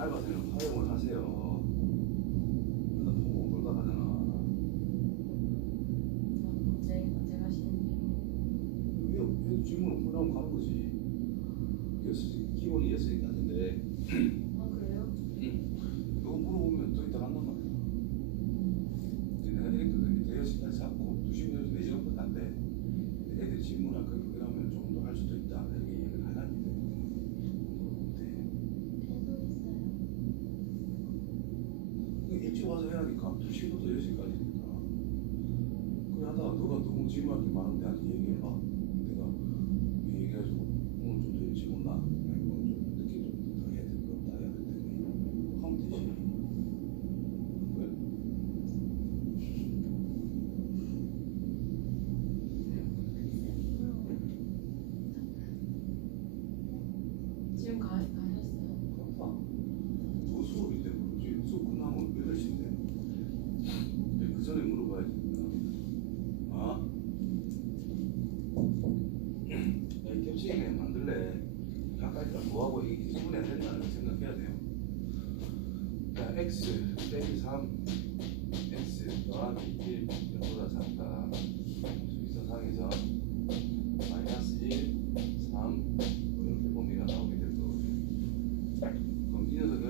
알바생은 활용을 하세요. 그러다 보고 몰다 가잖아. 언제 가시는지. 왜 질문을 보려면 가는 거지. 기본이 6시까지인데 아 그래요? 이거 물어보면 또 이따 간단 말이야. 내가 이랬거든. 6시까지 잡고 2시면 4시간밖에 안 돼. 애들이 질문할 거니까 그러면 조금 더 할 수도 있다. 이렇게 얘기를 하려니까 일찍 와서 해야 하니까 2시부터 6시까지니까. 그래 하다가 너가 너무 질문할 게 많은데 아직 얘기해봐. 내가 얘기해가지고 오늘 좀 더 일찍 온나? 아니 오늘 좀 늦게 좀 더 해야 될 것 같다. 해야 될 텐데 하면 되지. 왜? 지금 가셨어요? 그렇다. 너 수업인데 그렇지. 수업 끝나면 8시인데. 그 전에 물어봐야지. 아? 야, 이 겹치게 그냥 만들래. 가까이 가 뭐하고 이게 구분이 안 된다는 걸 생각해야 돼요. 자, x 빼기 3 x 더하기 1 0보다 작다. 수의사상에서 마이너스 1, 3 이렇게 범위가 나오게 될 거거든요. 그럼 이 녀석은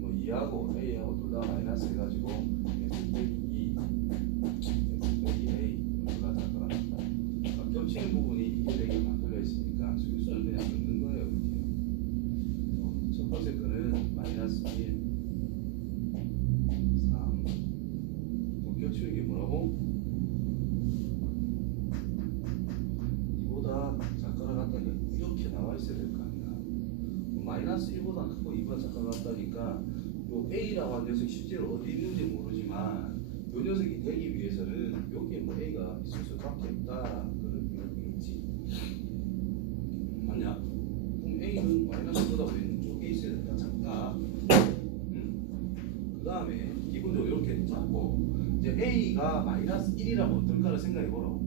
뭐 2하고 a하고 둘 다 마이너스 해가지고 x 빼기 2 x 빼기 a 0보다 작거나 같다. 그러니까 겹치는 부분이 이게 되게 만들어 있으니까 수위수는 그냥 넣는 거예요. 이렇게. 첫 번째 거는 마이너스 1, 3. 또 겹치는 게 뭐라고? 이보다 작거나 같다니까 이렇게 나와 있어야 될 거 아니야. 마이너스 1보다 크고 2보다 작거나 같다니까 요 A라고 하는 녀석이 실제로 어디 있는지 모르지만 요 녀석이 되기 위해서는 여기에 뭐 A가 있을 수밖에 없다. 그런 얘기겠지. 맞냐? 그럼 A는 마이너스보다 왼쪽에 있어야 된다. 작다. 그 다음에 기본적으로 이렇게 잡고 이제 A가 마이너스 1이라면 어떨까를 생각해 보라고.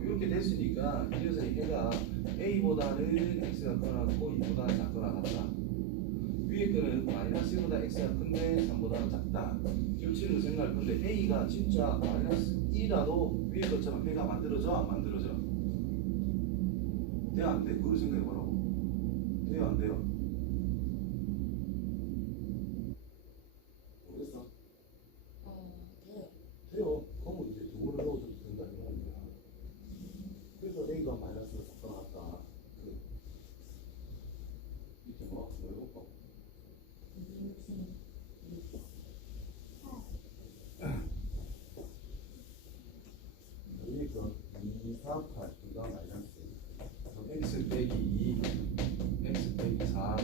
이렇게 됐으니까 이 녀석의 해가 A보다는 X가 커나고 2보다는 작거나 같다. 위에 거는 마이너스 1보다 X가 큰데 3보다는 작다. 겹치는 거 생각할 건데 A가 진짜 마이너스 1이라도 위에 것처럼 해가 만들어져? 안 만들어져? 돼야 안 돼? 그걸 생각해 보라고. 돼요 안 돼요? 모르겠어? 네. 돼요. 그러면 이제 두 번을 넣어줘도 된다 이 말이야. 그래서 A가 마이너스가 작거나 같다. 그래. 밑에 뭐 해볼까? 여기 그 2, 4, 8 둘다 마이너스. 그럼 x 빼기 2, x 빼기 4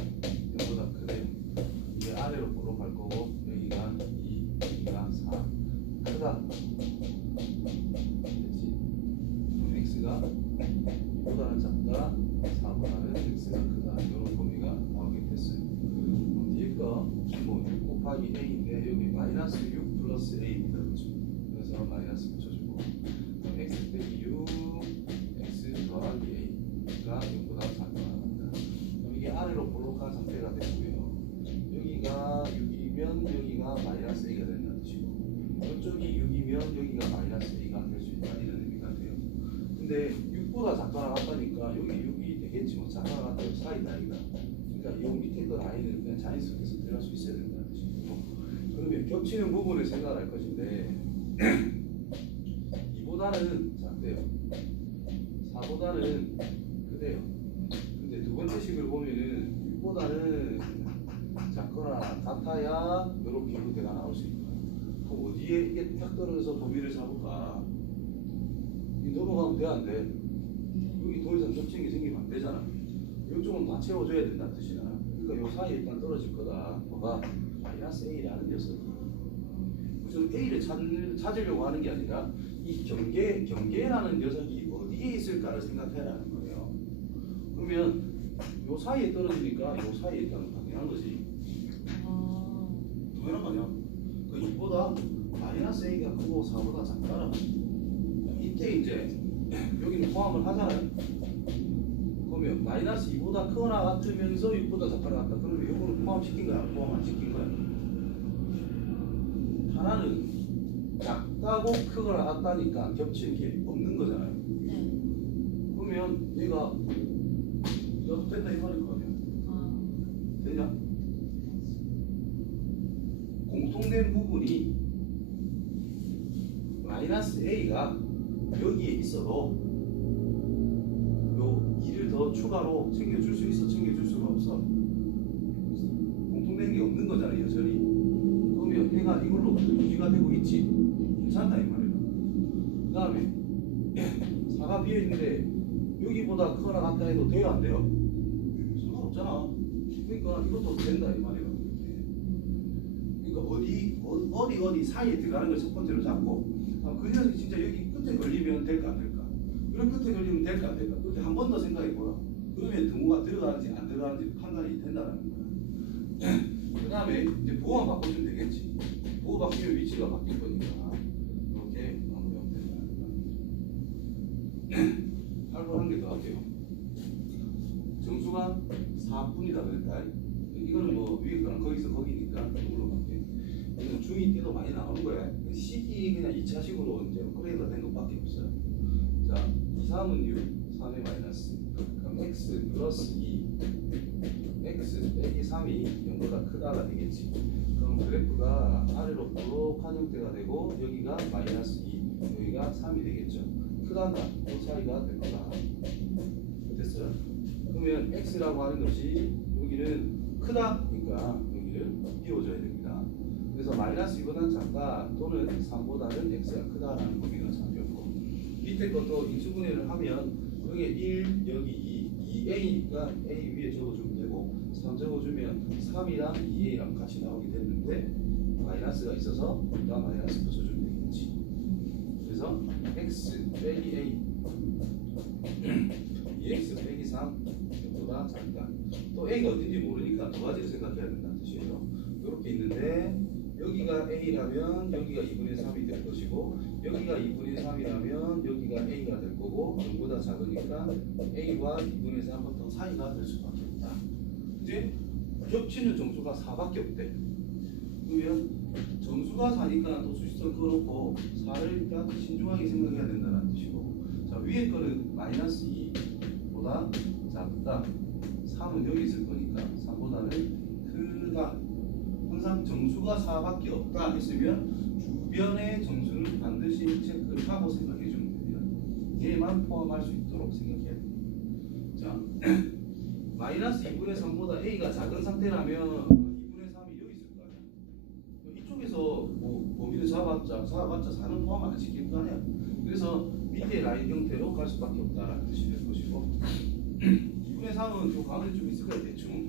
이거보다 크대요. 이게 아래로 볼록할 거고 여기가 2, 여기가 4 크다. 됐지? 그럼 x가 2보다는 작다, 4보다는 x가 크다. 이런 범위가 나오게 됐어요. 그럼 뒤에 거뭐 6 곱하기 a인데 여기 마이너스 6 플러스 a입니다. 그렇죠? 그래서 마이너스 붙여주고 그럼 x 빼기 6 x 더하기 a가 0보다 작거나 같다. 그럼 이게 아래로 볼록한 상태가 되고요. 여기가 6이면 여기가 마이너스 a가 된다는 뜻이고 이쪽이 6이면 여기가 마이너스 a가 될 수 있다 이런 의미가 돼요. 근데 6보다 작거나 같다니까 여기 6이 되겠지 뭐 작거나 같다 사이다 이가. 그러니까 이 밑에 거 라인을 그냥 자연스럽게 선택할 수 있어야 된다는 뜻이고. 그러면 겹치는 부분을 생각할 것인데 2보다는 작대요. 4보다는 크대요. 근데 두 번째 식을 보면은 6보다는 작거나 같아야 이렇게 형태가 나올 수 있다. 그럼 어디에 이게 딱 떨어져서 범위를 잡을까? 이 넘어가면 돼 안 돼? 여기 더 이상 겹치는 게 생기면 안 되잖아. 이쪽은 다 채워줘야 된다는 뜻이야. 그러니까 요 사이에 일단 떨어질 거다. 뭐가? 마이너스 A라는 녀석이. 무슨 A를 찾으려고 하는 게 아니라 이 경계라는 녀석이 어디에 있을까를 생각해라는 거예요. 그러면 요 사이에 떨어지니까 요 사이에 있다는 당연한 거지. 당연한 거 아니야? 그 2보다 마이너스 A가 크고 4보다 작다라고. 이때 이제 여기는 포함을 하잖아요. 그러면 마이너스 2보다 크거나 같으면서 6보다 작거나 같다. 그러면 이거를 포함시킨 거야? 포함 안 시킨 거야? 하나는 작다고 크거나 같다니까 겹치는 게 없는 거잖아요. 네. 그러면 얘가 이거 된다 이 말일 거 아니야? 아, 되냐? 공통된 부분이 마이너스 a가 여기에 있어도 요 2를 더 추가로 챙겨줄 수 있어? 챙겨줄 수가 없어? 공통된 게 없는 거잖아 여전히. 그러면 얘가 이걸로 유지가 되고 있지? 괜찮다 이 말이야. 그 다음에 4가 비어있는데 여기보다 크거나 같다 해도 돼요 안 돼요? 상관없잖아. 그러니까 이것도 된다 이 말이야. 그러니까 어디 사이에 들어가는 걸 첫 번째로 잡고 그 녀석이 진짜 여기 끝에 걸리면 될까 안 될까? 그럼 끝에 걸리면 될까 안 될까? 그렇게 한 번 더 생각해 보라. 그러면 등호가 들어가는지 안 들어가는지 판단이 된다는 거야. 그 다음에 이제 보호만 바꿔주면 되겠지. 보호 바뀌면 위치가 바뀔 거니까 이렇게 마무리하면 된다. 8번 한 개 더 할게요. 정수가 4분이다 그랬다. 이거는 뭐 위에 거랑 거기서 거기니까 이걸로 갈게. 이건 중2 때도 많이 나오는 거야. 식이 그냥 2차식으로 이제 업그레이드가 된 것밖에 없어요. 자, 2, 3은 6, 3의 마이너스. 그럼 x 플러스 2, x 빼기 3이 0보다 크다가 되겠지. 그럼 그래프가 아래로 쭉 환형태가 되고 여기가 마이너스 2, 여기가 3이 되겠죠. 크다가 그 차이가 될 거다. 됐어요? 그러면 x라고 하는 것이 여기는 크다, 그러니까 여기를 비워줘야 됩니다. 그래서 마이너스 2보다는 작다 또는 3보다는 x가 크다라는 범위가 잡혔고 밑에 것도 인수분해를 하면 여기에 1, 여기 2, 2a니까 a 위에 적어주면 되고 3 적어주면 3이랑 2a랑 같이 나오게 됐는데 마이너스가 있어서 여기다 마이너스 붙여주면 되겠지. 그래서 x 빼기 a 2x 빼기 3 보다 작다. 또 a가 어딘지 모르니까 두 가지를 생각해야 된다는 뜻이에요. 이렇게 있는데 여기가 a라면 여기가 2분의 3이 될 것이고 여기가 2분의 3이라면 여기가 a가 될 거고 0보다 작으니까 a와 2분의 3 보통 사이가 될 수밖에 없다. 이제 겹치는 정수가 4밖에 없대. 그러면 정수가 4니까 또 수식선 꺼놓고 4를 일단 신중하게 생각해야 된다는 뜻이고 자 위에 거는 마이너스 2보다 작다. 3은 여기 있을 거니까 3보다는 크다. 항상 정수가 4밖에 없다 했으면 주변의 정수는 반드시 체크를 하고 생각해 주면 됩니다. 얘만 포함할 수 있도록 생각해야 됩니다. 자, 마이너스 2분의 3보다 a가 작은 상태라면 2분의 3이 여기 있을 거 아니야. 이쪽에서 뭐 범위를 잡았자 4는 포함 안 시킬 거 아니야. 그래서 밑에 라인 형태로 갈 수밖에 없다라는 뜻이 될 것이고 2분의 3은 요 가운데 좀 있을 거야 대충.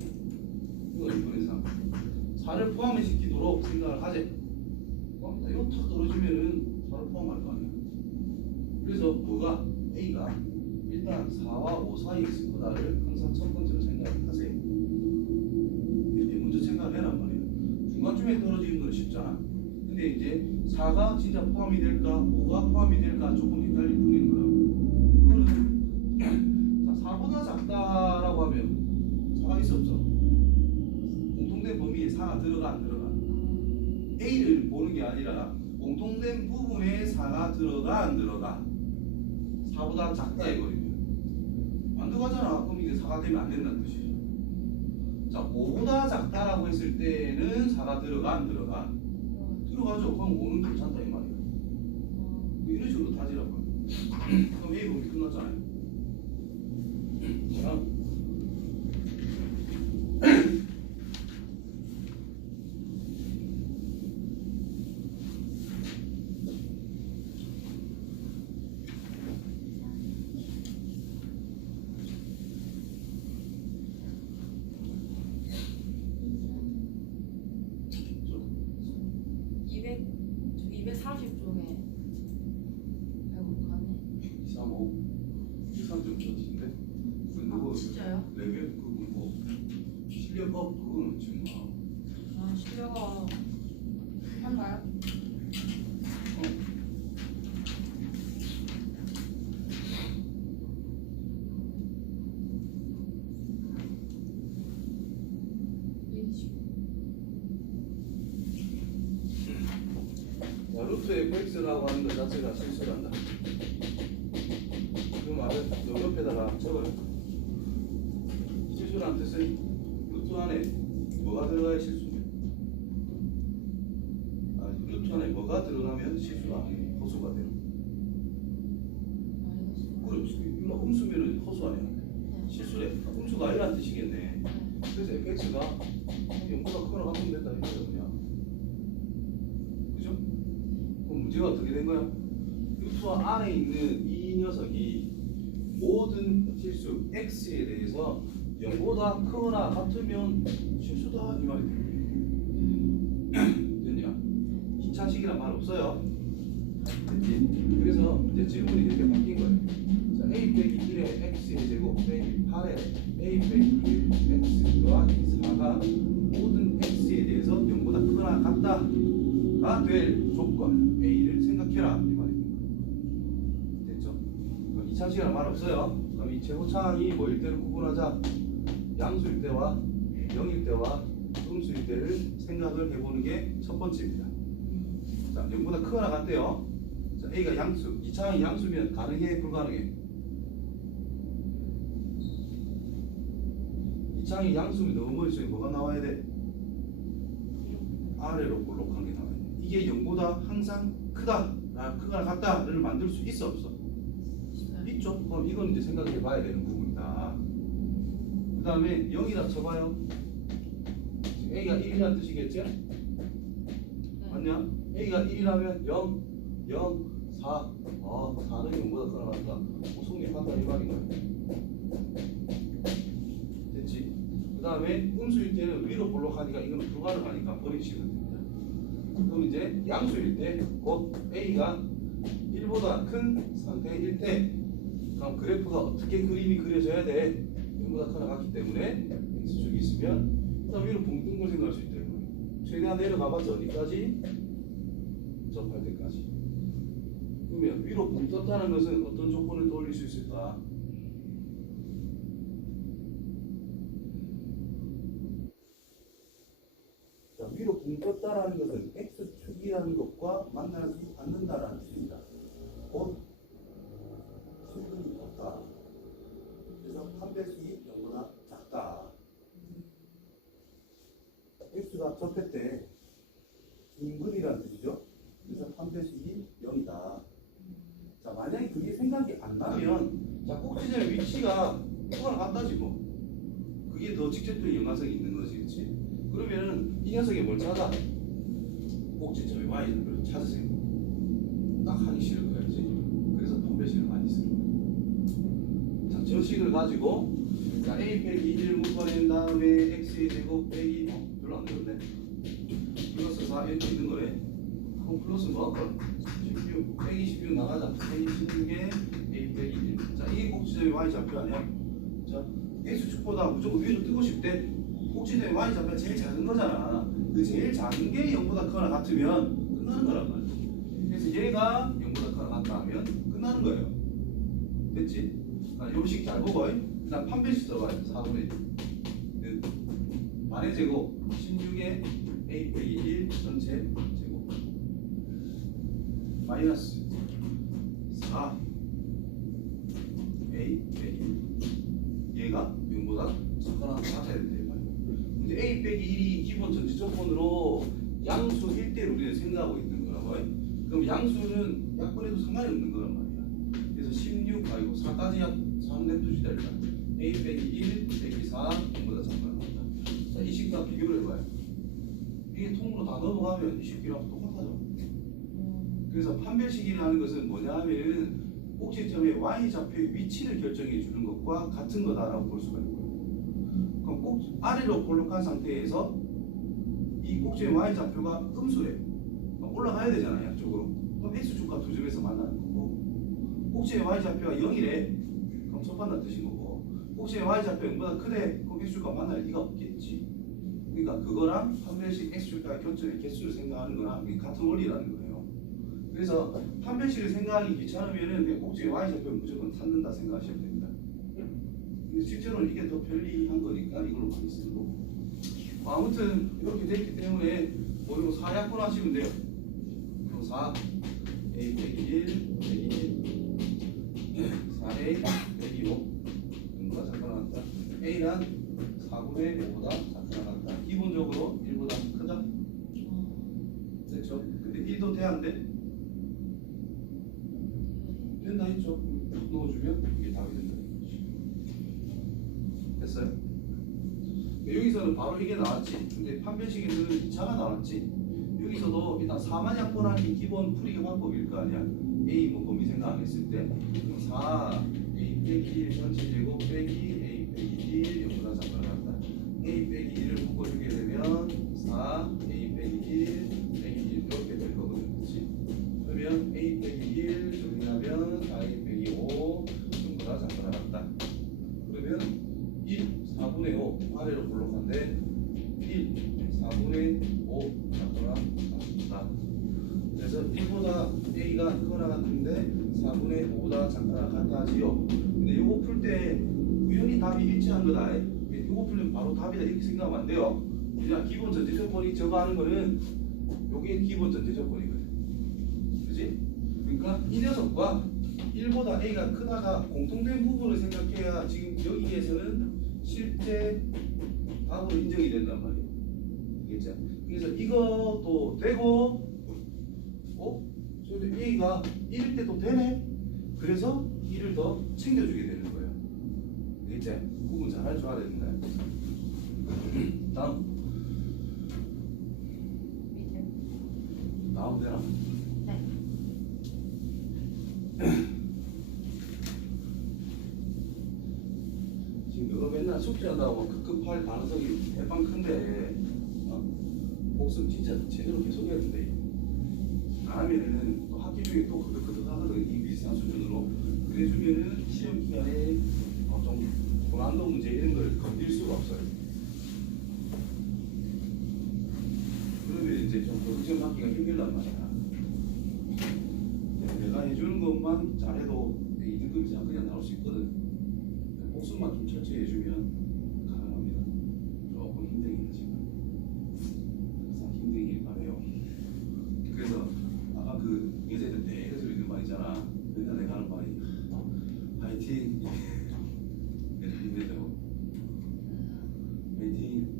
이거 2분의 3. 4를 포함시키도록 생각을 하재. 이거 탁 떨어지면은 4를 포함할 거 아니야. 그래서 뭐가 a가 일단 4와 5 사이에 있을 거다를 항상 첫 번째로 생각을 하세요. 먼저 생각을 해란 말이야. 중간쯤에 떨어지는 건 쉽잖아. 근데 이제 4가 진짜 포함이 될까 5가 포함이 될까 조금 헷갈릴 뿐인 거라고. 그거는 자 4보다 작다라고 하면 4가 있어 없어? 공통된 범위에 4가 들어가 안 들어가? A를 보는 게 아니라 공통된 부분에 4가 들어가 안 들어가? 4보다 작다 해버리면 안 들어가잖아. 그럼 이게 4가 되면 안 된다는 뜻이죠. 자 5보다 작다라고 했을 때는 4가 들어가 안 들어가? 들어가죠. 그럼 5는 괜찮다 이 말이야. 이런 식으로 따지라고. 그럼 A 범위 끝났잖아요. 자 레벨 그뭐 실력업 그거는 지금 아, 실력어 한가요? 루트 fx라고 하는 것 자체가 실수란다. 그 말은 요 옆에다가 적어요. 실수란 뜻은 루트 안에 뭐가 들어가야 실수냐? 루트 안에 뭐가 들어가면 실수가 아니에요. 허수가 돼요. 그래, 음수면은 허수 아니야. 실수래. 음수가 아니란 뜻이겠네. 그래서 fx가 0보다 크거나 같으면 된다 이거예요 그냥. 그죠? 그럼 문제가 어떻게 된 거야? 루트 안에 있는 이 녀석이 모든 실수 x에 대해서 0보다 크거나 같으면 실수다 이 말이 됐냐? 2차식이란 말 없어요. 됐지? 그래서 이제 질문이 이렇게 바뀐 거예요. 자, a 빼기 1의 x의 제곱 빼기 8의 a 빼기 1 x와 4가 모든 x에 대해서 0보다 크거나 같다가 될 조건 a를 생각해라 이 말입니다. 됐죠? 그럼 2차식이란 말 없어요. 그럼 이 최고차항이 뭐일 때를 구분하자. 양수일 때와 0일 때와 음수일 때를 생각을 해보는 게 첫 번째입니다. 자, 0보다 크거나 같대요. 자, A가 양수, 2차항이 양수면 가능해, 불가능해? 2차항이 양수면 너무 멀쩡해. 뭐가 나와야 돼? 아래로 볼록한 게 나와야 돼. 이게 0보다 항상 크다, 크거나 같다를 만들 수 있어, 없어? 있죠? 그럼 이건 이제 생각해 봐야 되는 부분이다. 그 다음에 0이라 쳐봐요. A가 1이라는 뜻이겠죠? 맞냐? A가 1이라면 0, 0, 4. 4는 0보다 크거나 같다. 성립한다 이 말인 거야. 됐지? 그 다음에 음수일 때는 위로 볼록하니까 이거는 불가능하니까 버리시면 됩니다. 그럼 이제 양수일 때 곧 A가 1보다 큰 상태일 때 그럼 그래프가 어떻게 그림이 그려져야 돼? 0보다 크거나 같기 때문에 X축이 있으면 그다음 위로 붕뜬 걸 생각할 수 있다. 최대한 내려가봤자 어디까지? 접할 때까지. 그러면 위로 붕 떴다는 것은 어떤 조건을 떠올릴 수 있을까? 자, 위로 붕 떴다라는 것은 X축이라는 것과 만나지 않는다라는 뜻입니다. 곧 실근이 떴다. 그래서 판별식이 0보다 작다. X가 접했대. 인근이라는 뜻이죠. 그래서 판별식이 0이다. 자, 만약에 그게 생각이 안 나면, 자, 꼭지점의 위치가 그거랑 같다지 뭐. 그게 더 직접적인 연관성이 있는 거지, 그렇지? 그러면은 이 녀석이 뭘 찾아? 꼭지점의 y를 찾으세요. 딱 하기 싫은 거야지. 그래서 판별식을 많이 쓰는 거야. 자, 저 식을 가지고 자, a 빼기 1을 묶어낸 다음에 x의 제곱 빼기 별로 안 되는데 플러스 4 이렇게 있는 거래. 그럼 플러스 뭐? 16 빼기 16 나가자. 빼기 16에 a 빼기 1. 자, 이게 꼭지점의 y좌표 아니야? 자, x축보다 무조건 위로 뜨고 싶대. 꼭지점의 y좌표가 제일 작은 거잖아. 그 제일 작은 게 0보다 크거나 같으면 끝나는 거란 말이야. 그래서 얘가 0보다 크거나 같다 하면 끝나는 거예요. 됐지? 요식 잘 보고 그 다음 판별식 써봐요. 4분의 1 만의 제곱 16에 a 빼기 1 전체 제곱 마이너스 4 a 빼기 1 얘가 0보다 작거나 같아야 된다 이 말이야. 이제 a 빼기 1이 기본 전체 조건으로 양수일 때 우리는 생각하고 있는 거라고. 그럼 양수는 약분해도 상관이 없는 거란 말이야. 그래서 16 아니고 4까지 약 3 냅두시다 일단. a 빼기 1 빼기 4 전부 다 상관없다. 자, 이 식과 비교를 해봐요. 이게 통으로 다 넘어가면 이 식이랑 똑같아져. 그래서 판별식이라는 것은 뭐냐 하면 꼭지점의 y좌표의 위치를 결정해 주는 것과 같은 거다라고 볼 수가 있고요. 그럼 꼭 아래로 볼록한 상태에서 이 꼭지의 y좌표가 음수래. 올라가야 되잖아요, 양쪽으로. 그럼 x축과 두 점에서 만나는 거고, 꼭지의 y좌표가 0이래. 그럼 접한다는 뜻인 거고, 꼭지의 y좌표 0보다 크대. 그럼 x축과 만날 리가 없겠지. 그러니까 그거랑 판별식 x축과의 교점의 개수를 생각하는 거랑 같은 원리라는 거예요. 그래서 판별식을 생각하기 귀찮으면은 그냥 꼭지의 y좌표는 무조건 찾는다 생각하시면 됩니다. 근데 실제로는 이게 더 편리한 거니까 이걸로 많이 쓰는 거고. 아무튼 이렇게 됐기 때문에 뭐 이거 4약분 하시면 돼요. 그럼 4 A 빼기 1 빼기 1 4A 빼기 5 이거가 작가 나왔다. A란 4분의 5보다 작가 나왔다. 기본적으로 1보다 크다. 됐죠? 근데 1도 돼야 안 돼? 된다 했죠? 쭉 넣어주면 이게 답이 된다. 됐어요? 여기서는 바로 이게 나왔지. 근데 판별식에서는 2차가 나왔지. 여기서도 일단 4만 약분하는 게 기본 풀이기 방법일 거 아니야. A 뭐 범위 생각 안 했을 때. 그럼 4 A 빼기 1 전체 제곱 빼기 A 빼기 1 연구다 작가를 한다. A 빼기 1을 묶어주게 되면 4 A 빼기 1 빼기 1 이렇게 될 거거든. 그렇지? 그러면 A 빼기 1 정리하면 4A 빼기 5 연구다 작가를 한다. 그러면 1 4분의 5 아래로 볼록한데 1 4분의 5 작거나 같다. 그래서 1보다 A가 크거나 같은데 4분의 5보다 작거나 같다지요. 근데 이거 풀 때 우연히 답이 일치한 거다. 이거 풀면 바로 답이다 이렇게 생각하면 안 돼요. 그냥 기본 전제 조건이 저거 하는 거는 요게 기본 전제 조건이거든. 그지? 그러니까 이 녀석과 1보다 A가 크다가 공통된 부분을 생각해야 지금 여기에서는 실제 답으로 인정이 된단 말이에요. 알겠죠? 그래서 이것도 되고, 저기 A가 1일 때도 되네? 그래서 1을 더 챙겨주게 되는 거예요. 알겠죠? 구분 잘 할 줄 알아야 된다. 다음. 다음 되나? 네. 지금 너가 맨날 숙제한다고 급급할 가능성이 대빵 큰데 복습 진짜 제대로 계속 해야 된대. 안 하면은 또 학기 중에 또 그득그득 하거든. 이 비슷한 수준으로. 그래주면은 시험 기간에 좀 고난도 문제 이런 걸 건들 수가 없어요. 그러면 이제 좀 시험 받기가 힘들단 말이야. 내가 해주는 것만 잘해도 2등급 이상 그냥 나올 수 있거든. 복습만 좀 철저히 해주면 가능합니다. 조금 힘들긴 하지만 항상 힘들길 바래요. 그래서 아까 그 여자애들 내가 소리 있는 말 있잖아. 맨날 내가 하는 말이 파이팅. 내가 힘들다고. 파이팅.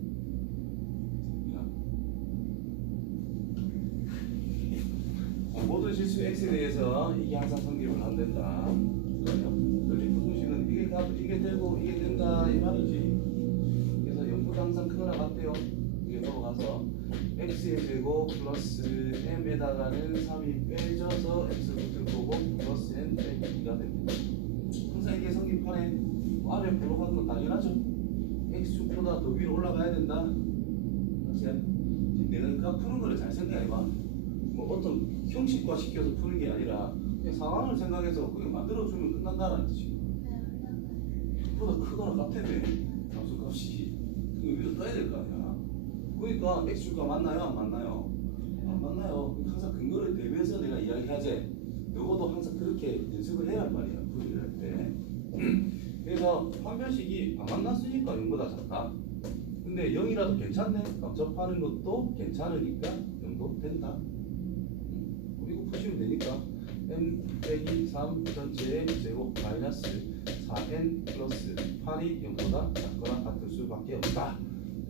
모든 실수 X에 대해서 이게 항상 성립을 안 된다. 논리 부등식은 이게 되고 이게 된다 이 말이지. 그래서 0보다 항상 크거나 같대요. 이게 넘어가서 x의 제곱 플러스 m에다가는 3이 빼져서 x 붙을 거고 플러스 n 빼기 2가 됩니다. 항상 이게 성립하네. 아래 볼록한 건 당연하죠. x축보다 더 위로 올라가야 된다. 지금 내가 푸는 거를 잘 생각해봐. 뭐 어떤 형식화 시켜서 푸는 게 아니라 그냥 상황을 생각해서 그냥 만들어주면 끝난다는 뜻이고. 보다 크거나 같다며 함수값이 그거 위로 떠야 될 거 아니야. 그러니까 x축과 맞나요? 안 맞나요? 안 맞나요? 항상 근거를 대면서 내가 이야기하지. 너도 항상 그렇게 연습을 해란 말이야. 풀이를 할 때. 그래서 판별식이 안 만났으니까 0보다 작다. 근데 0이라도 괜찮네. 접하는 것도 괜찮으니까 0도 된다. 이거 푸시면 되니까 m 빼기 3 전체의 제곱 마이너스 4n 플러스 8이 0보다 작거나 같을 수밖에 없다.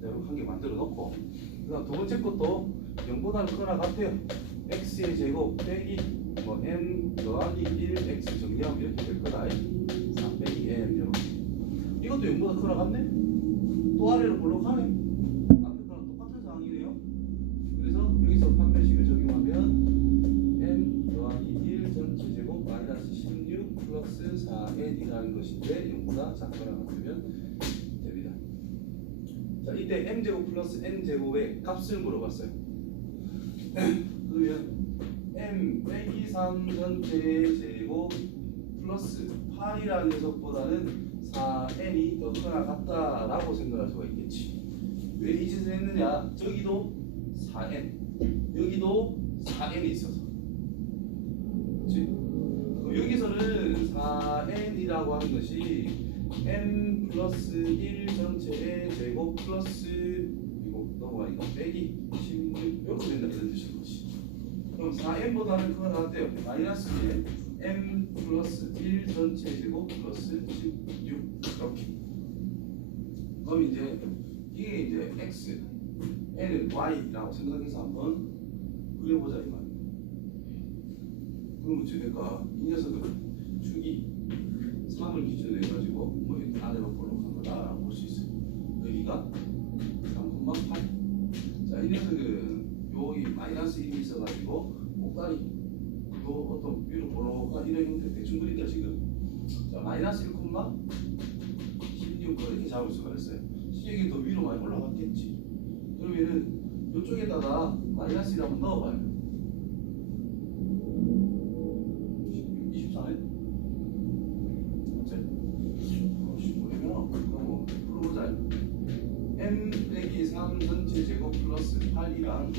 이렇게 한 개 만들어 놓고 그다음 두 번째 것도 0보다 크거나 같아요. x의 제곱 빼기 뭐 m 더하기 1x 정리하면 이렇게 될 거다. 3 빼기 m 이렇게. 이것도 0보다 크거나 같네. 또 아래로 볼록하네. 앞에 거랑 똑같은 상황이네요. 그래서 여기서 판별식을 적용하면 m 더하기 1 전체 제곱 마이너스 16 플러스 4n이라는 것인데 0보다 작거나 같으면 됩니다. 자, 이때 m제곱 플러스 n제곱의 값을 물어봤어요. 그러면 m 빼기 3 전체 제곱 플러스 8이라는 녀석보다는 4n이 더 크거나 같다라고 생각할 수가 있겠지. 왜 이 짓을 했느냐? 저기도 4n, 여기도 4n이 있어서. 그렇지? 그럼 여기서는 4n이라고 하는 것이 n 플러스 1 전체의 제곱 플러스 이거 넘어가니까 빼기 16 이렇게 된다 이런 뜻인 거지. 그럼 4 4n보다는 그거 나왔대요. 마이너스 1 n 플러스 1 전체 제곱 플러스 16 이렇게. 그럼 이제 이게 이제 x, n은 y라고 생각해서 한번 그려보자 이 말이에요. 그럼 어찌 될까? 이 녀석은 축이 3을 기준으로 해가지고 뭐 아래로 볼록한 거다라고 볼 수 있어요. 여기가 3,8. 자, 이 녀석은 여기 마이너스 1이 있어가지고 꼭다리 또 어떤 위로 볼록한 이런 형태 대충 그린다 지금. 자, 마이너스 1,16 이렇게 잡을 수가 있어요. 시력이 더 위로 많이 올라갔겠지. 그러면은 이쪽에다가 마이너스 1 한번 넣어봐요. 24네? 맞지? 15면 그거 풀어보자. m 빼기 3 전체 제곱 플러스 8이랑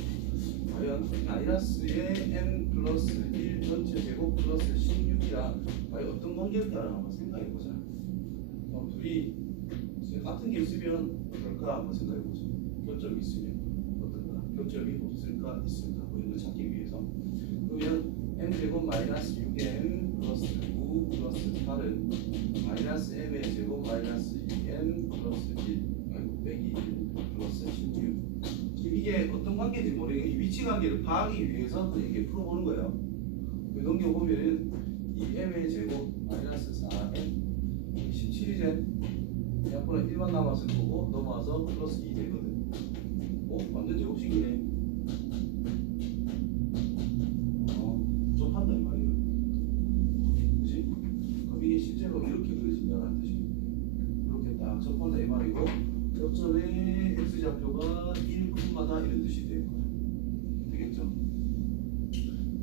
과연 마이너스의 m 플러스 1 전체 제곱 플러스 16이랑 과연 어떤 관계일까를 한번 생각해보자. 그럼 둘이 같은 게 있으면 어떨까 한번 생각해보자. 교점이 있으면 어떨까? 교점이 없을까? 있을까? 뭐 이런 걸 찾기 위해서. 그러면 m제곱 마이너스 6m 플러스 9 플러스 8은 마이너스 m의 제곱 마이너스 2m 플러스 1 빼기 1 플러스 16. 지금 이게 어떤 관계인지 모르겠는데 이 위치 관계를 파악하기 위해서 또 이렇게 풀어보는 거예요. 넘겨보면은 이 m의 제곱 마이너스 4m 17이제 약분에 1만 남았을 거고 넘어와서 플러스 2 되거든. 완전 제곱식이네. 접한다 이 말이에요. 그치? 그럼 이게 실제로 이렇게 그려진다는 뜻이에요. 이렇게 딱 접한다 이 말이고 접점의 x좌표가 1,다 이런 뜻이 되는 거예요. 되겠죠?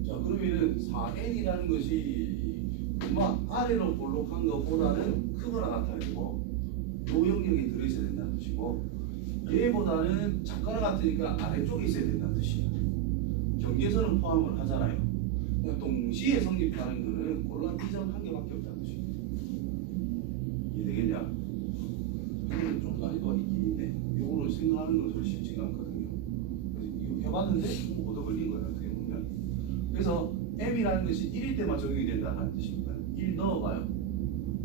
자, 그러면은 4n이라는 것이 그만 아래로 볼록한 것보다는 크거나 같아지고 요 영역에 들어있어야 된다는 뜻이고 얘보다는 작거나 같으니까 아래쪽에 있어야 된다는 뜻이에요. 경계선은 포함을 하잖아요. 그러니까 동시에 성립하는 거는 곤란 이점 한 개밖에 없다는 뜻이에요. 이해되겠냐? 이거는 좀 난이도가 있긴 한데 요거를 생각하는 건 좀 쉽지가 않거든요. 그래서 이거 해봤는데 좀 얻어 걸린 거예요. 어떻게 보면. 그래서 m이라는 것이 1일 때만 적용이 된다는 뜻입니다. 1 넣어봐요.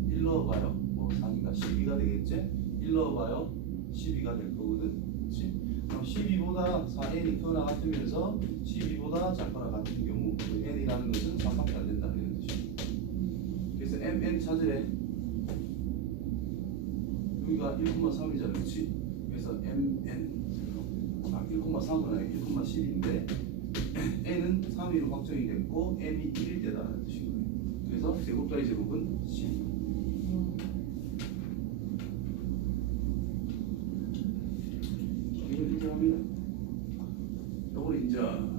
1 넣어봐요. 뭐 4기가 12가 되겠지? 1 넣어봐요. 12가 될 거거든. 그렇지? 그럼 12보다 4n이 크거나 같으면서 12보다 작거나 같은 경우 그 n이라는 것은 3밖에 안 된다는 뜻입니다. 그래서 mn 찾으래. 여기가 1,3이잖아. 그렇지? 그래서 mn 1,3은 아니고 1,10인데 n은 3위로 확정이 됐고 m이 1일 때다라는 뜻이거든요. 그래서 제곱자리 제곱은 10. 이걸 인정합니다. 요걸 인정.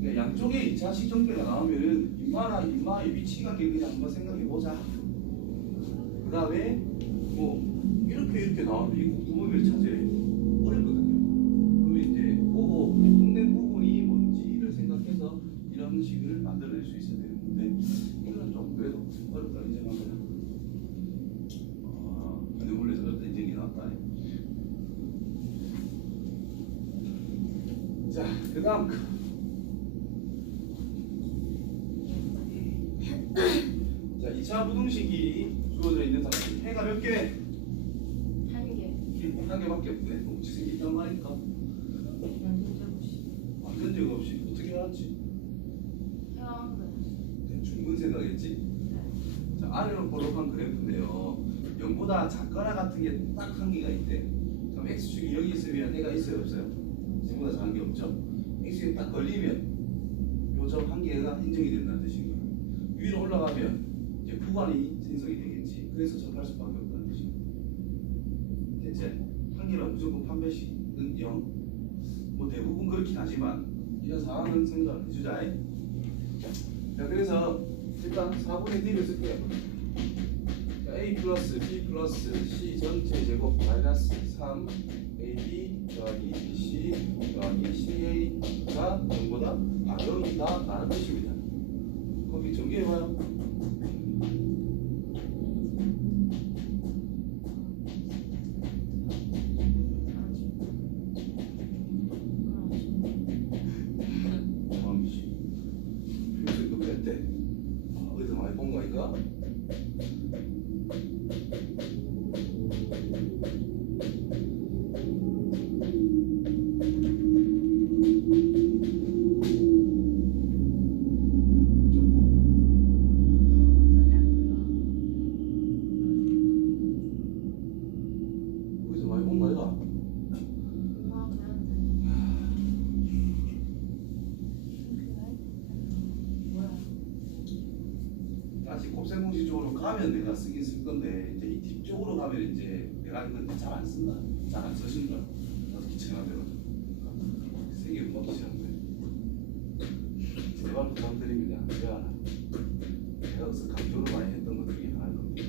그러니까 양쪽에 2차 시정표가 나오면은 인마의 위치관계 그냥 한번 생각해보자. 그 다음에 뭐 이렇게 나오면 이 구분을 찾으래. 어렵거든요. 그러면 이제 보고 공통된 부분이 뭔지를 생각해서 이런 식을 만들어낼 수 있어야 되는데 이건 좀 그래도 어렵다 인정합니다. 근데 원래 저렇다 인정이 나왔다. 자, 그 다음 자, 2차 부등식이 주어져 있는 상태. 해가 몇 개? 한 개밖에 없네. 뭉치생기 있단 말이니까. 완전 적 없이 어떻게 알았지? 중분 생각했지? 자, 아래로 볼록한 그래프인데요. 0보다 작거나 같은 게 딱 한 개가 있대. 그럼 x축이 여기 있으면 해가 있어요 없어요? 0보다 작은 게 없죠? x축이 딱 걸리면 요점 한 개가 인정이 된다는 뜻인 거예요. 위로 올라가면 이제 구간이 생성이 되겠지. 그래서 접할 수밖에 없다는 뜻입니다. 됐지? 한 개라 무조건 판별식은 0. 뭐 대부분 그렇긴 하지만 이런 상황은 생각을 해주자. 자, 그래서 일단 4분의 D를 쓸게요. 자, A 플러스 B 플러스 C 전체 제곱 마이너스 3 AB 더하기 BC 더하기 CA가 0보다 0이다 라는 뜻입니다. 거기 전개해봐요. 같이 곱셈 공식 쪽으로 가면 내가 쓰긴 쓸 건데 이제 이 뒤쪽으로 가면 이제 내가 이건 잘 안 쓴다. 잘 안 쓰신다. 나도 귀찮아 대로 세게 못 쓰시는데 제발 부탁드립니다. 제가 여기서 강조를 많이 했던 것 중에 하나일 겁니다.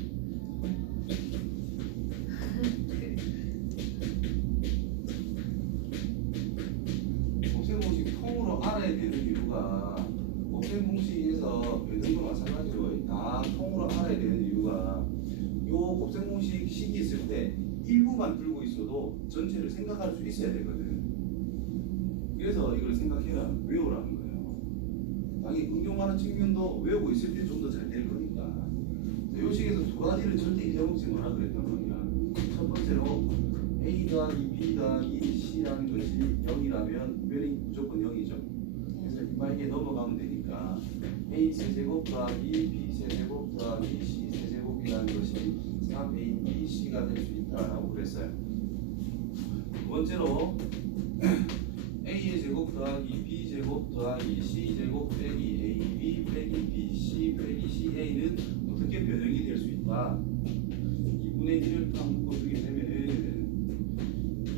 곱셈 공식 통으로 알아야 되는 이유가 곱셈 공식에서 배등도 마찬가지로 다 통으로 알아야 되는 이유가 요 곱셈 공식 식이 있을 때 일부만 들고 있어도 전체를 생각할 수 있어야 되거든. 그래서 이걸 생각해야 외우라는 거예요. 당연히 응용하는 측면도 외우고 있을 때 좀 더 잘 될 거니까. 요 식에서 두 가지를 절대 잊어먹지 마라 그랬단 말이야. 첫 번째로 A 더하기 B 더하기 C라는 것이 0이라면 면이 무조건 0이죠. 그래서 이마에게 넘어가면 되니까 A 세제곱 더하기 B 세제곱 더하기 C 세제곱이라는 것이 3AB C가 될 수 있다라고 그랬어요. 두 번째로 A의 제곱 더하기 B 제곱 더하기 C 제곱 빼기 AB 빼기 BC 빼기 CA는 어떻게 변형이 될 수 있다. 2분의 1을 딱 묶어주게 되면은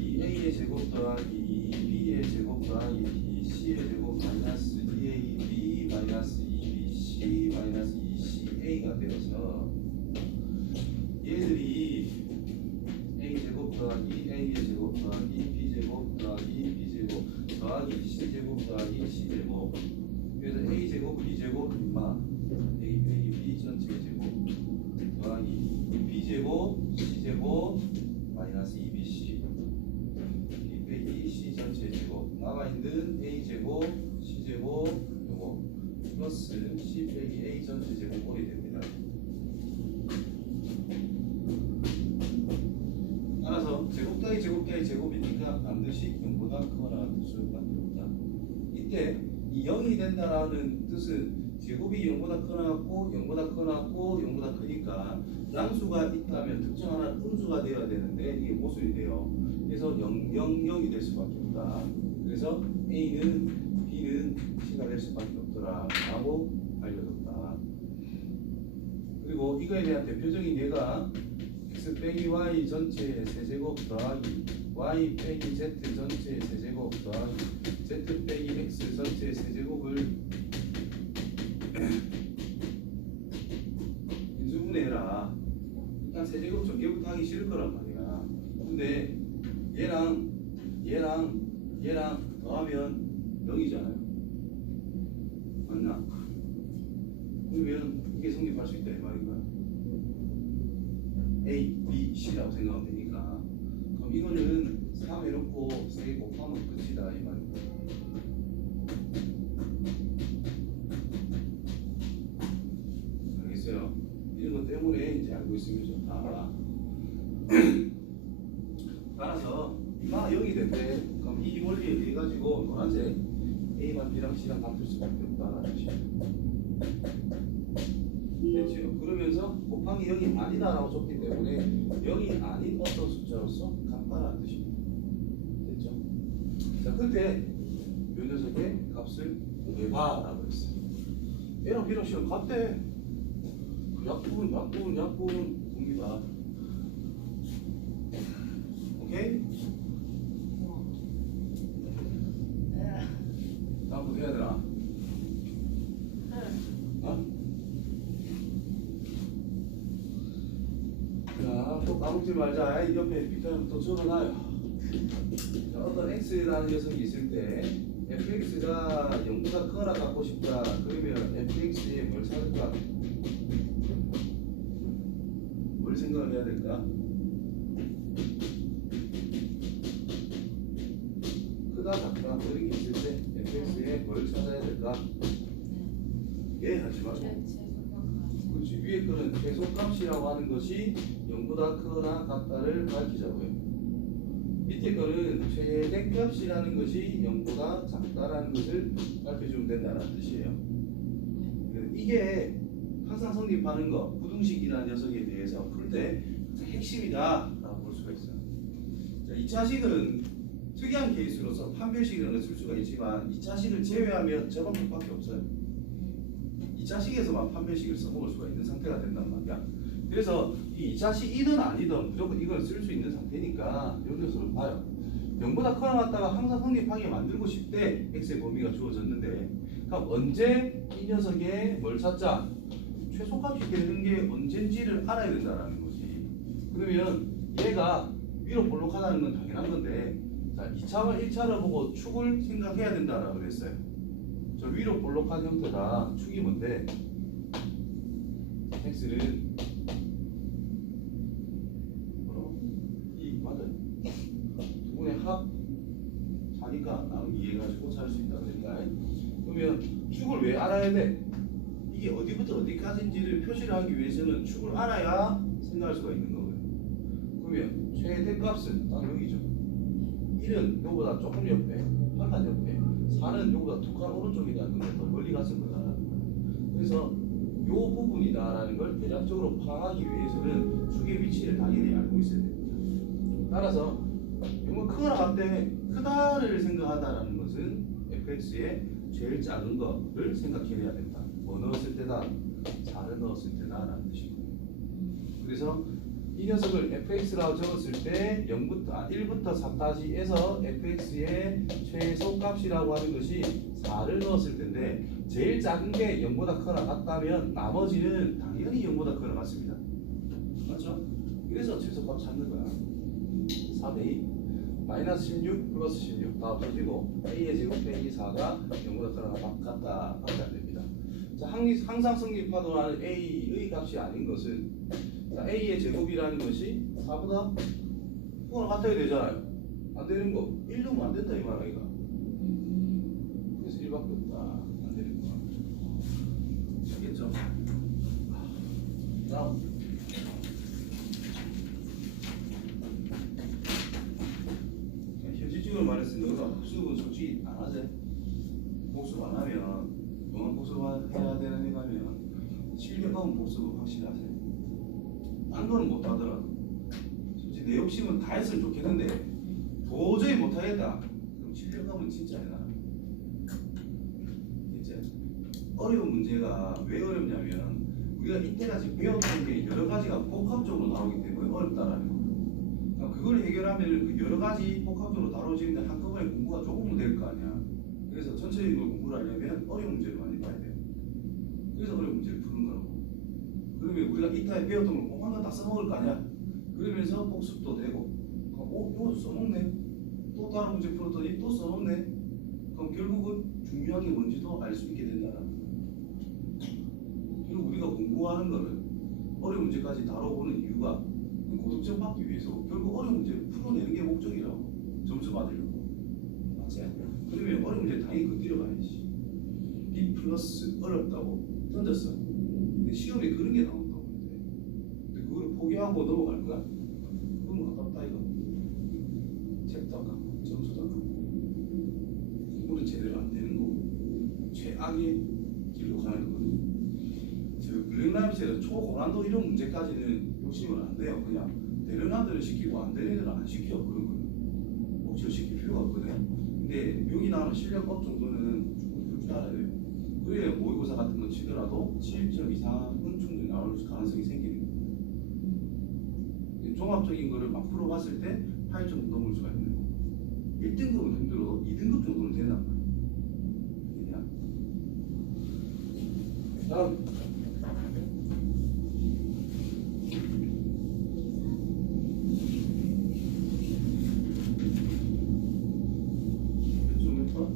이 A의 제곱 더하기 2B의 제곱 더하기 BC의 제곱 마이너스 2AB 마이너스 2BC 마이너스 2CA가 되어서 얘들이 A 제곱 더하기 A의 제곱 더하기 B 제곱 더하기 B 제곱 더하기 C 제곱 더하기 C 제곱 그래서 A 제곱 B 제곱 인마 A 빼기 B 전체 제곱 더하기 B 제곱 C 제곱 마이너스 2BC B 빼기 C 전체 제곱 남아있는 A 제곱 C 제곱 요거 플러스 C 빼기 A 전체 제곱꼴이 됩니다. 따라서 제곱 더하기 제곱 더하기 제곱이니까 반드시 0보다 크거나 같을 수밖에 없다. 이때 이 0이 된다라는 뜻은 제곱이 0보다 크거나고 0보다 크거나고 0보다 크니까 양수가 있다면 특정 하나 음수가 되어야 되는데 이게 모순이 돼요. 그래서 0, 0, 0이 될 수밖에 없다. 그래서 A는 B는 C가 될 수밖에 없더라 라고 알려줬다. 그리고 이거에 대한 대표적인 예가 x 빼기 y 전체의 세제곱 더하기 y 빼기 z 전체의 세제곱 더하기 z 빼기 x 전체의 세제곱을 인수분해해라. 일단 세제곱 전개부터 하기 싫을 거란 말이야. 근데 얘랑 더하면 0이잖아요. 맞나? 그러면 이게 성립할 수 있다 이 말인가? A, B, C라고 생각하면 되니까 그럼 이거는 3 해놓고 3개 곱하면 끝이다 이 말입니다. 알겠어요? 이런 것 때문에 이제 알고 있으면 좋다. 따라서 이마가 0이 된대. 그럼 이 원리에 의해 가지고 노란색 A랑 B랑 C랑 같을 수밖에 없다라는 뜻이에요. 됐죠? 그러면서 곱하기 0이 아니다라고 줬기 때문에 0이 아닌 어떤 숫자로서 같다라는 뜻입니다. 됐죠? 자, 그때 요 녀석의 값을 구해봐라고 했어요. A랑 B랑 C랑 같대. 그 약분은 봅니다. 오케이? 다음부터 해야 되나? 어? 자, 또 까먹지 말자. 이 옆에 빗자루 또 적어놔요. 자, 어떤 x라는 녀석이 있을 때 fx가 0보다 크거나 갖고 싶다. 그러면 fx에 뭘 찾을까? 뭘 생각을 해야 될까? 크다 작다 그런 게 있을 때 fx에 뭘 찾아야 될까? 예, 하지 말고. 그렇지. 위에 거는 계속값이라고 하는 것이 0보다 크거나 같다를 가리키자고요. 밑에 거는 최대값이라는 것이 0보다 작다라는 것을 가르쳐주면 된다는 뜻이에요. 이게 항상 성립하는 거, 부등식이라는 녀석에 대해서 풀 때 핵심이다라고 볼 수가 있어요. 자, 2차식은 특이한 케이스로서 판별식이라는 걸 쓸 수가 있지만 2차식을 제외하면 저방법밖에 없어요. 2차식에서만 판별식을 써먹을 수가 있는 상태가 된단 말이야. 그래서 이 2차식이든 아니든 무조건 이걸 쓸 수 있는 상태니까 이 녀석을 봐요. 0보다 커나갔다가 항상 성립하게 만들고 싶대. x의 범위가 주어졌는데 그럼 언제 이 녀석의 뭘 찾자? 최소값이 되는 게 언젠지를 알아야 된다는 거지. 그러면 얘가 위로 볼록하다는 건 당연한 건데 자 2차와 1차를 보고 축을 생각해야 된다라고 그랬어요. 저 위로 볼록한 형태다. 축이 뭔데? x는 뭐라고? 이 맞아요. 두 분의 합 자니까 나는 이해가지고 잘 수 있다 그러니까. 그러면 축을 왜 알아야 돼? 이게 어디부터 어디까지인지를 표시를 하기 위해서는 축을 알아야 생각할 수가 있는 거고요. 그러면 최대값은 딱 여기죠. 1은 요거보다 조금 옆에, 한 칸 옆에, 4는 요거보다 두 칸 오른쪽이라는 건데 더 멀리 갔을 거다. 그래서 요 부분이다라는 걸 대략적으로 파악하기 위해서는 축의 위치를 당연히 알고 있어야 됩니다. 따라서 요거 크거나 같대 크다를 생각한다는 것은 fx의 제일 작은 거를 생각해내야 된다. 뭐 넣었을 때다? 4를 넣었을 때다라는 뜻이고요. 그래서 이 녀석을 fx라고 적었을 때 1부터 3까지에서 fx의 최소값이라고 하는 것이 4를 넣었을 텐데 제일 작은 게 0보다 커나 같다면 나머지는 당연히 0보다 커나 같습니다. 맞죠? 그래서 최소값 찾는 거야. 3a 마이너스 16 플러스 16 다 없어지고 a의 제곱 빼기 4가 0보다 커나 같다 하면 안 됩니다. 자, 항상 성립하도록 a의 값이 아닌 것은 자, a의 제곱이라는 것이 4보다 크거나 같아야 되잖아요. 안 되는 거 1 넣으면 안 된다 이 말이야. 그래서 1밖에 없다. 안 되는 거. 알겠죠? 다음 현실적으로 말했으면 너가 복습은 솔직히 안 하지. 복습 안 하면 너가 복습해야 되는 데 가면 실력하면 복습은 확실하지. 딴 거는 못 하더라도 솔직히 내 욕심은 다 했으면 좋겠는데 도저히 못 하겠다. 그럼 실력하면 진짜 해라. 이제 어려운 문제가 왜 어렵냐면 우리가 이때까지 배웠던 게 여러 가지가 복합적으로 나오기 때문에 어렵다라는 거예요. 그러니까 그걸 해결하면 그 여러 가지 복합적으로 다뤄지는데 한꺼번에 공부가 조금은 될 거 아니야. 그래서 전체적인 걸 공부를 하려면 어려운 문제를 많이 봐야 돼요. 그래서 어려운 문제를 푸는 거라고. 그러면 우리가 이따에 배웠던 걸 꼭 한 번 다 써먹을 거 아니야. 그러면서 복습도 되고 이거 써먹네. 또 다른 문제 풀었더니 또 써먹네. 그럼 결국은 중요한 게 뭔지도 알 수 있게 된다는 거야. 그리고 우리가 공부하는 거를 어려운 문제까지 다뤄보는 이유가 고득점 받기 위해서 결국 어려운 문제를 풀어내는 게 목적이라고. 점수 받으려고. 맞지? 그러면 어려운 문제 당연히 건드려봐야지. B 플러스 어렵다고 던졌어. 근데 시험에 그런 게 나온다고. 근데 그걸 포기하고 넘어갈 거야? 그럼 아깝다 이거. 책도 아깝고 점수도 아깝고 공부는 제대로 안 되는 거고 최악의 길로 가는 거거든요. 지금 블랙라이프에서 초고난도 이런 문제까지는 욕심은 안 돼요. 그냥 되는 아들은 시키고 안 되는 애들은 안 시켜. 그런 거는 억지로 시킬 필요가 없거든. 근데 여기 나오는 실력업 정도는 충분히 풀 줄 알아야 돼요. 그래야 모의고사 같은 거 치더라도 7점 이상은 충분히 나올 가능성이 생기는 거예요. 종합적인 거를 막 풀어봤을 때 8점 넘을 수가 있는 거예요. 1등급은 힘들어도 2등급 정도는 된단 말이에요. 다음 몇 번?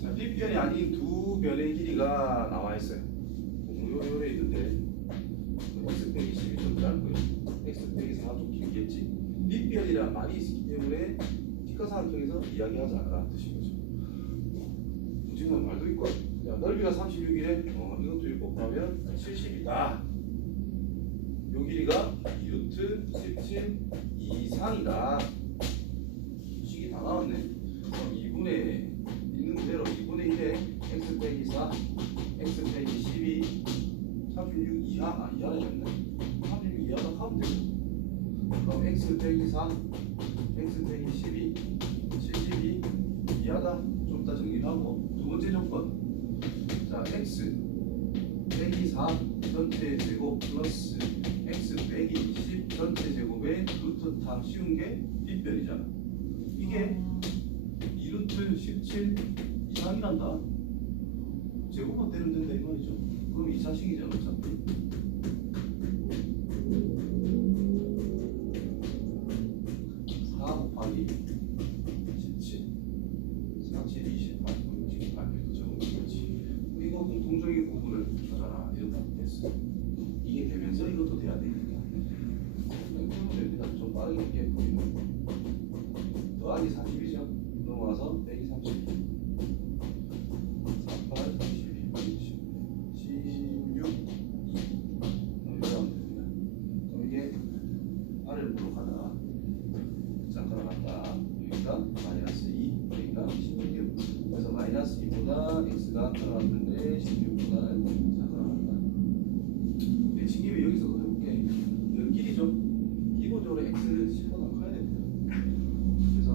자, B변이 아닌 두 변의 길이가 나와 있어요. 요래 있는데 x 빼기 12 좀 짧고요. x 빼기 4가 좀 길겠지. B변이란 말이 있기 때문에 직각삼각형에서 이야기하자라는 뜻인 거죠. 지금 말도 있고, 야, 넓이가 36이래. 이것도 이렇게 곱하면 70이다. 요 길이가 2루트 17 이상이다. 식이 다 나왔네. 그럼 2분의 있는 그대로 2분의 1에 x 빼기 4, x 빼기 12, 36 이하 4 x 빼기 12 72 이하다. 좀 이따 정리하고 두 번째 조건. 자 x 빼기 4 전체 제곱 플러스 x 빼기 10 전체 제곱의 루트 다 씌운 게 빗변이잖아. 이게 2루트 17 이상이란다. 제곱만 되면 된다 이 말이죠. 그럼 2차식이잖아 어차피. 4 곱하기 17 47 28 28 이렇게 적으면 되지. 이거 공통적인 부분을 찾아라. 이렇게 됐어. 이게 되면서 이것도 돼야 되니까. 그러면 됩니다. 좀 빠르게 이렇게 보이면 더하기 40이죠. 넘어와서 빼기 32 48 32 16 이렇게 하면 됩니다. 그럼 이게 아래로 가다가 잠깐 갔다 여기가 마이너스 2 여기가 16 그래서 마이너스 2보다 x가 커나갔는데 16보다는 작아 나간다. 내친김에 여기서 해볼게. 여기 길이죠. 기본적으로 x는 10보다 커야 됩니다. 그래서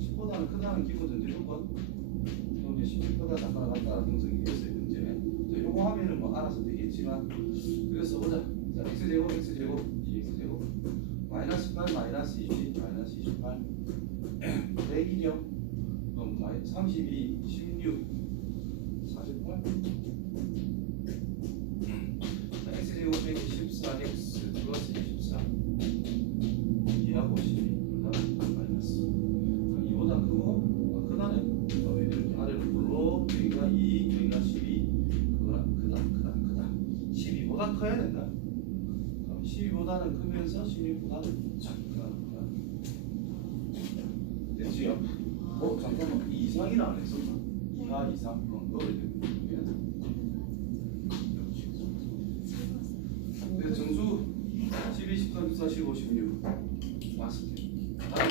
10보다는 크다는 기본 전제 조건. 그럼 이제 16보다 작아 나간다는 등성이 되었어요. 현재. 자, 요거 하면은 뭐 알아서 되겠지만 그래서 써보자. 자, x제곱 x제곱 2x제곱 마이너스 8 마이너스 20 마이너스 28 빼기죠. 그럼 32 16 48 자, x제곱 빼기 14x 플러스 24 2하고 12 그다음 마이너스 이보다 크고 크다는 이렇게 아래로 불러 여기가 2 여기가 12 크다 12보다 커야 된다. 12보다는 크면서 16보다는 작다. 됐지요? 잠깐만 이상이라 안 했었나? 이하 이상 넣어야 됩니다. 그래서 정수 12, 13, 14, 15, 16 맞습니다. 다음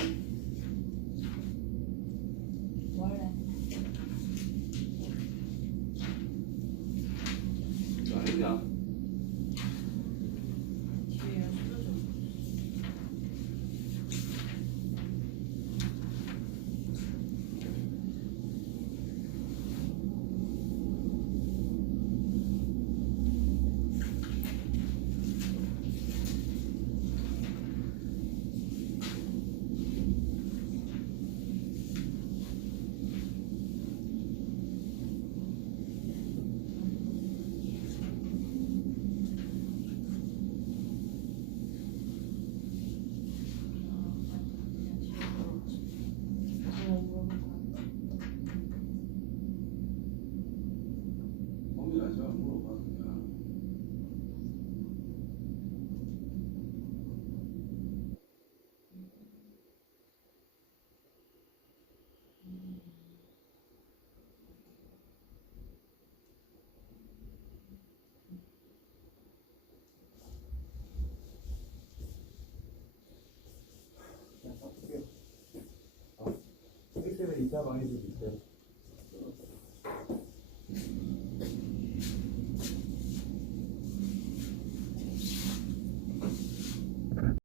원래 아니냐? 뒤에 수도 좀 고민하지 마 물어봐 그냥. 자, 바꿀게요. 1 때문에 2차 방해줄 수 있어요.